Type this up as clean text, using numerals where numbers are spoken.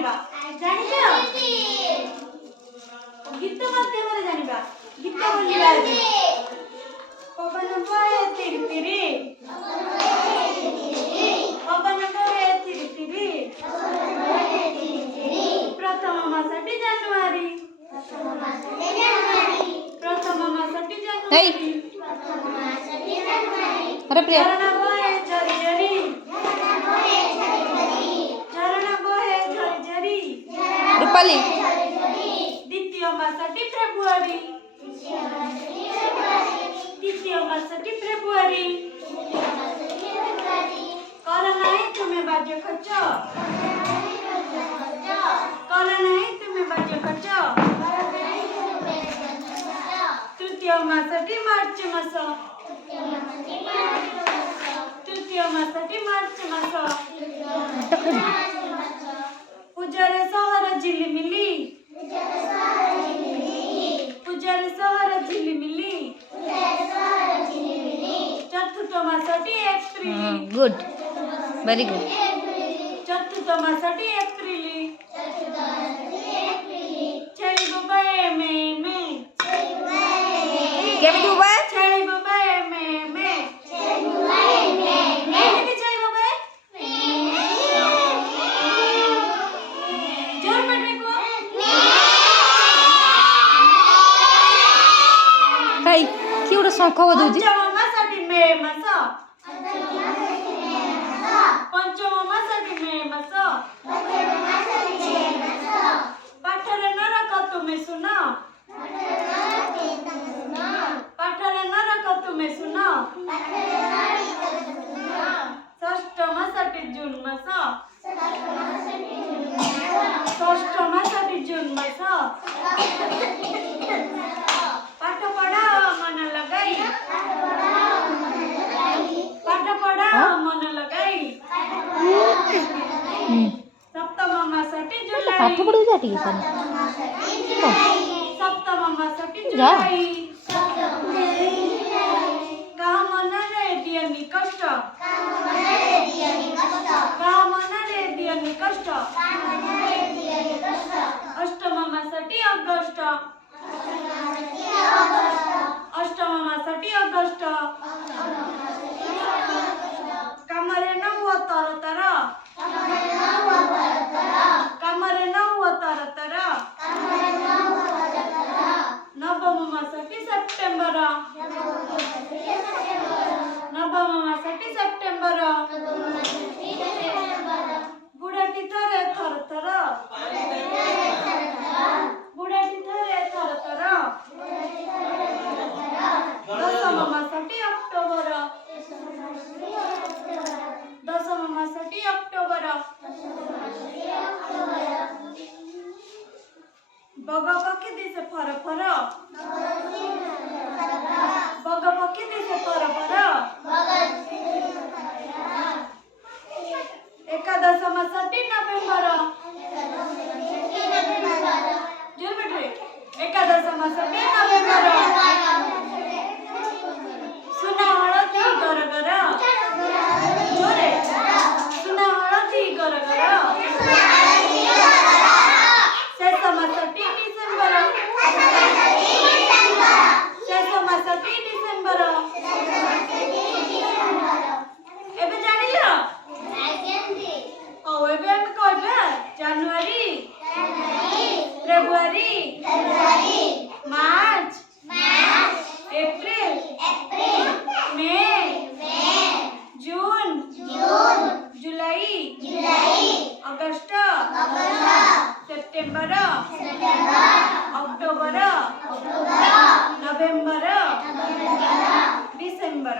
जानिबा जानिछ गीत माध्यमरे जानिबा गीत बोलिबा आज पवन बहे तिरि तिरि पवन बहे तिरि तिरि प्रथम मासटी जानुवारी प्रथम मासटी जानुवारी अरे प्रिया झरणा बहे झरी झरी झरणा बहे झरी झरी रूपाली द्वितीय मासटी फेब्रुवारी द्वितीय मासटी फेब्रुवारी कर नाही तुम्ही बाजे खर्च कर नाही तुम्ही बाजे खर्च तृतीय मासटी मार्च मास तृतीय मासटी मार्च मास पूजारे सहर झिलिमिली पूजारे सहर झिलिमिली चतुर्थ मासटी एप्रिल गुड वेरी गुड चतुर्थ मासटी एप्रिल छेली बाबा मे केमी दुबा छेली बाबा मे एमिति छेली बाबा जोर पटने को काई की उडा शंख बजाउछि पंचम मासटी मे मास पंचम मासटी मे मास पाठरे नरक तुमे सुन पाठरे नरक तुमे सुन षष्ठ मासटी जून मास षष्ठ मासटी जून मास पाठ पढ़ा मन लगाई पाठ पढ़ा मन लगाई सप्तम मासटी जुलाई पाठ पढु जा ठीक है सप्तम मासटी जुलाई कहा मन रे दियनी कष्ट कहा मन रे दियनी कष्ट अष्टम मासटी ऑगस्ट अष्टम मासटी ऑगस्ट कामरे न हुआ तर तर कामरे न हुआ तर तर नवम मासटी सेप्टेम्बर नवम मासटी सेप्टेम्बर बुढाटी थरे थर थर बुढाटी थरे थर थर दशम मासटी अक्टोबर दशम मासटी अक्टोबर बग पक्षी दिसे फर फर बग पक्षी दिसे फर फर एकादश मासटी नवेम्बर जोर बैठे एकादश मासटी नवेम्बर सुना हळदी गर गर जोरे सुना हळदी गर गर शेष मासटी डिसेम्बर शेष मासटी डिसेम्बर एबे जानिल ओ एबे हम कहबे जनवरी फेब्रुआरी मार्च एप्रिल मे जून जुलाई अगस्त सेप्टेम्बर अक्टोबर नवेम्बर डिसेम्बर